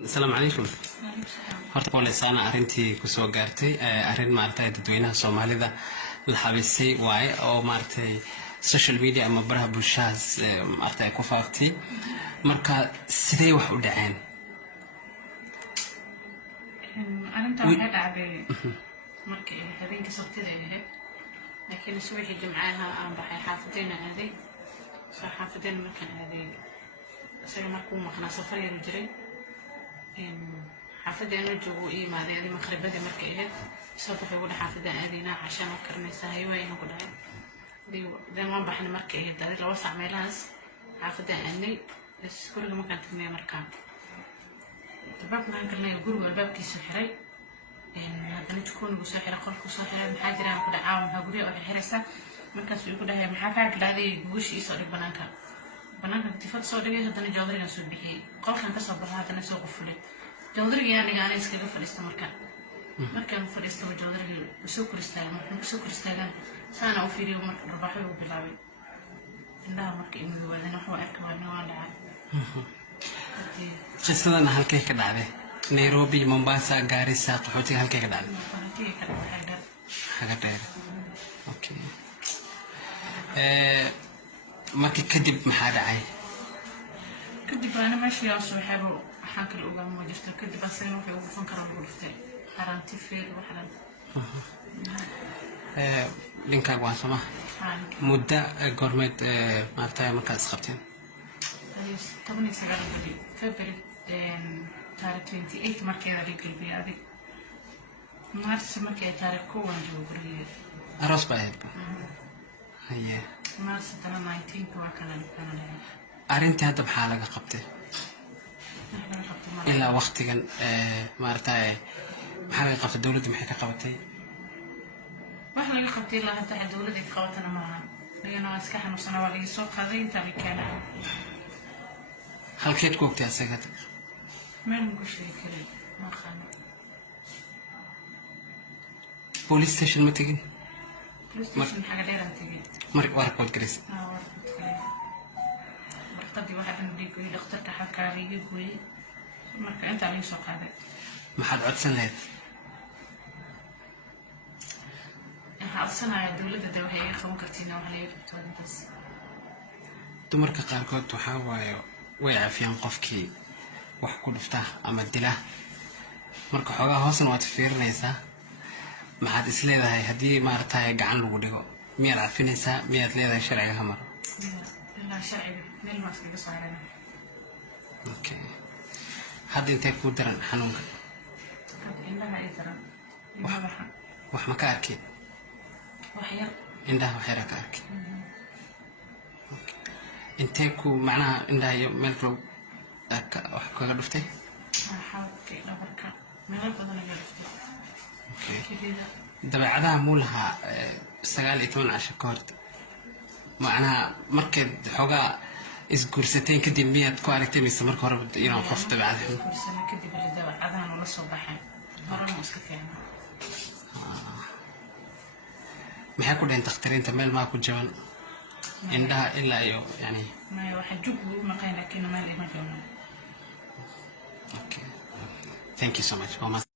السلام عليكم. horta qoleysana arintii ku soo gaartay arin maartay dadweynaha Soomaalida la xabisay waay oo maartay social media ama baraha bulshada maartay ku faaftay marka sidee wax u dhaceen arinta waxay dhacday markii habeenkii sabtida ahayd laakiin subaxii jimcaha aan baxay xaafadeena aaday xaafadeena markaan aaday isaga markuu maqnaa safar yar jiray xaafadeena joogo iimaadeen maqribadii markay ahayd sababta ugu xaafadeen aadina cashan karnaysaa hay'adeen ku dhacay waan baxnay markay ahayd dadii laba saac meelahaas xaafadeen aanay iskuulka markaan tagnay markaan albaabkaan galnay guriga albaabkiisa xiray haddana jikoonigu soo xiray qolku soo xiray maxaa jira ku dhacaa maxaa guriga oo xiraysa markaas uu ku dhahay maxaa ka dhacday guushii soo dhig banaanka tifad soo dhigay haddana joodariga soo bixiyay qolkan ka soo baxay haddana soo qufulay joodariga aniga aan iskaga fadhiistay markaan fadhiistay joodariga soo koristaagan saana u fiiriyo marka rabaxay uu bilaabay indhaha markii uu waadana waxa arkay waa dhacay qisadan halkay ka dhacday Nairobi Mombasa Garissa qaxootiga halkay ka dhacday haga okay markii kadib maxaa dhacay kadib ana meeshii aan soo xabo waxaan kala ogaamo jirta kadib asagana wuxuu ugu fan karaa ugu dhuftay xaranti feer waxaan linkaaga waa sama muddo goormeed maartay markaad isqabteen طبعاً سجل فبراير تاريخ 28 مركز رجل بيادي مارس مركز تاريخ كون جوبري أراس بعيد هي مارس 19 كواكنا كنا أرنتي هذا بحالك قبته إلا وقت كان مارتاي بحالك قبت الدولة محيك قبتي ما إحنا قبتي الله حتى الدولة دي قبتنا معها لأنه أسكحنا سنوات يسوق هذا ينتبه كنا halkeed ku ogtay asaga meel ku sheekay ma qano police station ma tagin police station xaga dheer aan tagay markii war report gareys marqadii waxa aan dhigay dhakhtarka xakaariga gooyay marka inta aan soo qaaday maxaad codsan lahayd waxaan dawladda waxay qaban kartaa wax la yiraahdo intaas dumarka qaarkood waxa waayo way afyaan qofkii wax ku dhufta ama dila marka xogaa hoosna waad fiirinaysaa maxaad isleedahay hadii maartay gacan lagu dhigo miyaad afinaysaa miyaad leedahay sharciga hamar la sharciga meel ma iska saarana okay hadii intee ku daran xanuunka indhaha ay daran wax ma ka arkeen waxyar indhaha waxyar ka arkeen intee ku macnaha indhaha iyo meel kale wax kaga dhuftay xaalkii dhabarka meel badan laga dhuftay dabeecadaha muulaha 19 casho ka hor macnaha markeed xogaa isguursateen kadib miyaad ku aragtay mise marka hore inaan qof dabeecadaha guursana kadib dabeecadahan la soo baxay marna iska fiicnaa maxay ku dhayn dhakhtarinta meel ma ku jaban indhaha ilaa iyo yani ما يوحجوك بمقاين لكن ما لي مجال. Okay. Thank you so much.